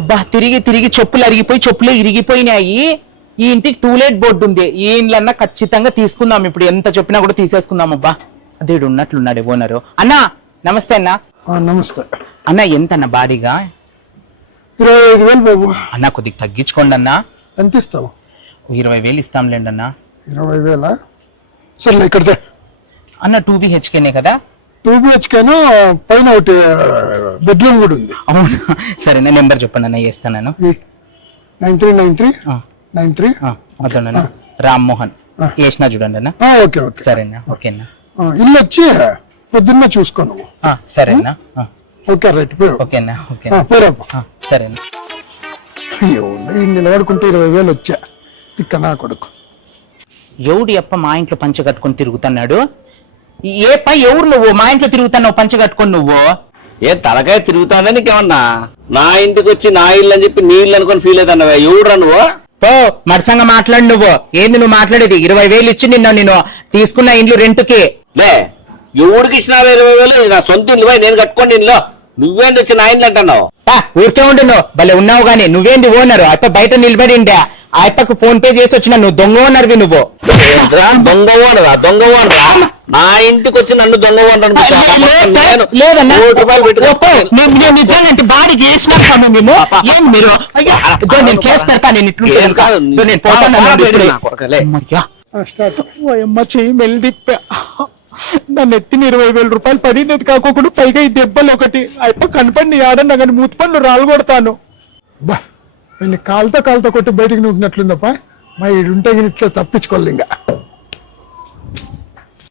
అబ్బా తిరిగి తిరిగి చెప్పులు అరిగిపోయి చెప్పులే ఇరిగిపోయినాయి. ఈ ఇంటికి టూలెట్ బోర్డు ఉంది. ఈ ఇండ్లన్నా ఖచ్చితంగా తీసుకుందాం. ఇప్పుడు ఎంత చెప్పినా కూడా తీసేసుకుందాం. అబ్బా అదేడు ఉన్నట్లున్నాడు ఓనరు. అన్నా నమస్తే అన్నా. నమస్తే అన్న ఎంత అన్న బాడీగా? 25,000 బాబు. అన్నా కొద్దిగా తగ్గించుకోండి అన్నా. ఎంత ఇస్తావు? 20,000 ఇస్తాంలేండి అన్నా. 20,000 సరే ఇక్కడ అన్న 2 BHKనే కదా? 2 BHKను పైన ఒకటి బెడ్రూమ్ కూడా ఉంది. అవును సరేనా, నెంబర్ చెప్పండి అన్న వేస్తాను. 9393 అదన్నా రామ్మోహన్ వేసినా చూడండి అన్న. ఓకే ఓకే సరేనా, ఓకేనా. ఇల్లు వచ్చి పొద్దున్న చూసుకో నువ్వు. సరేనా, ఓకే రైట్ ఓకేనా, ఓకేనా, సరేనా. నిలబడుకుంటే 20,000 వచ్చా. తిక్క నా కొడుకు ఎవడు అప్ప మా ఇంట్లో పంచ కట్టుకొని తిరుగుతున్నాడు? ఏ పై ఎవరు నువ్వు మా ఇంట్లో తిరుగుతున్నావు పంచ కట్టుకొని? నువ్వు ఏ తలకాయ తిరుగుతుందా నీకేమన్నా? నా ఇంటికి వచ్చి నా ఇల్లు అని చెప్పి నీ ఇల్లు అనుకుని ఫీల్ అవుతాను. ఎవడురా నువ్వు? పో మరసంగా మాట్లాడు. నువ్వు ఏంది నువ్వు మాట్లాడేది? 20,000 ఇచ్చి నేను తీసుకున్న ఇండ్లు రెంట్కి. లే ఎవడికి ఇచ్చిన 20,000 నా సొంత ఇల్లు పోయి నేను కట్టుకోండి ఇంట్లో. నువ్వేంది వచ్చి నా ఇంట్లో అంటున్నావు? ఊరికే ఉండు నువ్వు, భలే ఉన్నావు గానీ. నువ్వేంది ఓనరు? అప్ప బయట నిలబడి ఉండే ఆ అప్పకు ఫోన్ పే చేసి వచ్చిన. నువ్వు దొంగ ఓనర్వి నువ్వు. దొంగ ఓనరా? దొంగ ఓనరా? నా ఇంటికి వచ్చి నన్ను దొంగ ఓనర్ లేదన్నా నిజంగా బాడీ చేసినా మేము. ఏం మీరు నేను కేసు పెడతా. నేను ఇట్లా చెయ్యి మెల్లి తిప్పా. నన్ను ఎత్తిన 20,000 రూపాయలు పడినది కాకుండా పైగా ఈ దెబ్బలు ఒకటి అయిపో కనపడి ఆడన్నా కానీ మూతి పనులు రాలగొడతాను. బా కాలుతో కొట్టి బయటికి నూకినట్లుందప్ప. మా ఈడుంటే ఇట్లా తప్పించుకోవాలి ఇంకా.